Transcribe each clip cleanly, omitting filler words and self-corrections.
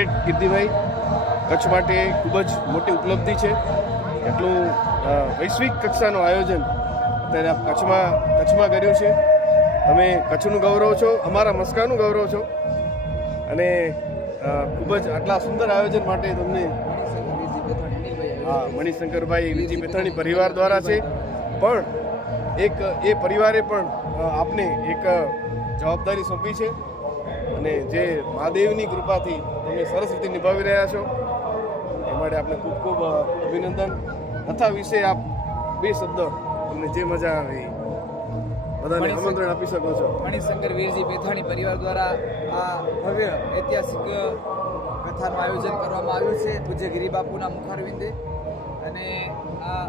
Great Kirtibhai. Kutch માટે ખૂબ જ મોટી ઉપલબ્ધિ છે. એટલું વૈશ્વિક કક્ષાનું આયોજન અત્યારે આપ કચ્છમાં કર્યું છે. તમે કચ્છનું ગૌરવ છો, અમારા મસ્કાનું ગૌરવ છો, અને ખૂબ જ આટલા સુંદર આયોજન માટે તમને મણિશંકરભાઈ વિજી પેથાણી પરિવાર દ્વારા છે. પણ એ પરિવારે પણ આપને એક જવાબદારી સોંપી છે, અને જે મહાદેવની કૃપાથી તમે સરસ રીતે નિભાવી રહ્યા છો એ માટે આપને ખૂબ ખૂબ અભિનંદન. કથા વિશે આપ બે શબ્દ તમને જે મજા આવે એ બધાને આમંત્રણ આપી શકો છો. મણિશંકર વીરજી પેથાણી પરિવાર દ્વારા આ ભવ્ય ઐતિહાસિક કથાનું આયોજન કરવામાં આવ્યું છે પૂજ્ય ગિરિબાપુના મુખારવિંદે. અને આ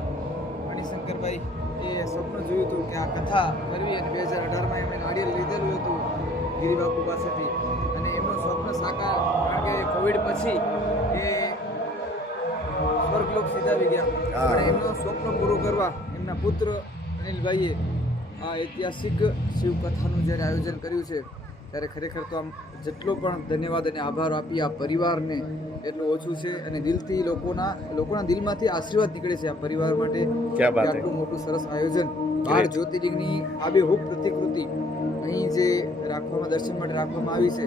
મણિશંકરભાઈ એ સ્વપ્ન જોયું હતું કે આ કથા કરવી, અને 2018માં એમણે નાળિયેર લીધેલું હતું ગિરિબાપુ પાસેથી, અને એમનું સ્વપ્ન સાકાર, કારણ કે કોવિડ પછી એ સ્વર્ગલોક સીધાવી ગયા, અને એમનું સ્વપ્ન પૂરું કરવા એમના પુત્ર અનિલભાઈએ આ ઐતિહાસિક શિવકથાનું જ્યારે આયોજન કર્યું છે, ત્યારે ખરેખર તો આમ જેટલો પણ ધન્યવાદ અને આભાર આપી આ પરિવારને એટલું ઓછું છે. અને દિલથી લોકોના દિલમાંથી આશીર્વાદ નીકળે છે આ પરિવાર માટે. આટલું મોટું સરસ આયોજન, 12 જ્યોતિર્લિંગની આબેહૂબ પ્રતિકૃતિ અહીં જે દર્શન માટે રાખવામાં આવી છે,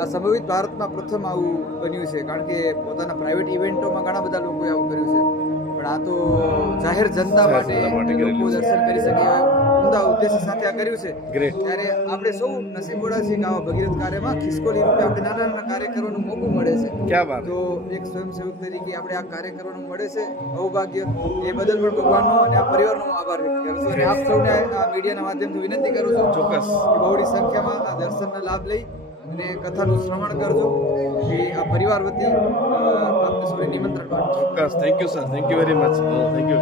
આ સંભવિત ભારતમાં પ્રથમ આવું બન્યું છે. કારણ કે પોતાના પ્રાઇવેટ ઇવેન્ટોમાં ઘણા બધા લોકોએ આવું કર્યું છે, પણ આ તો જાહેર જનતા માટે લોકો દર્શન કરી શકે ઉમદા ઉદ્દેશ્ય સાથે આ કર્યું છે. ત્યારે આપણે સૌ નસીબોડા છીએ કે આવા ભગીરથ કાર્યમાં ખિસકોલી રૂપે આપણે નાના નાના કાર્ય કરવાનો મોકો મળે છે. તો એક સ્વયંસેવક તરીકે આપણે આ કાર્ય કરવાનું મળે છે, સૌભાગ્ય. એ બદલ પણ ભગવાનનો અને આ પરિવારનો આભાર વ્યક્ત કરું છું. અને આપ સૌને આ મીડિયાના માધ્યમથી વિનંતી કરું છું ચોક્કસ કે બહોળી સંખ્યામાં આ દર્શનનો લાભ લઈ અને કથાનું શ્રવણ કરજો. એ આ પરિવાર વતી આપને સૌને નિમંત્રણ. ચોક્કસ. Thank you sir, thank you very much. Thank you.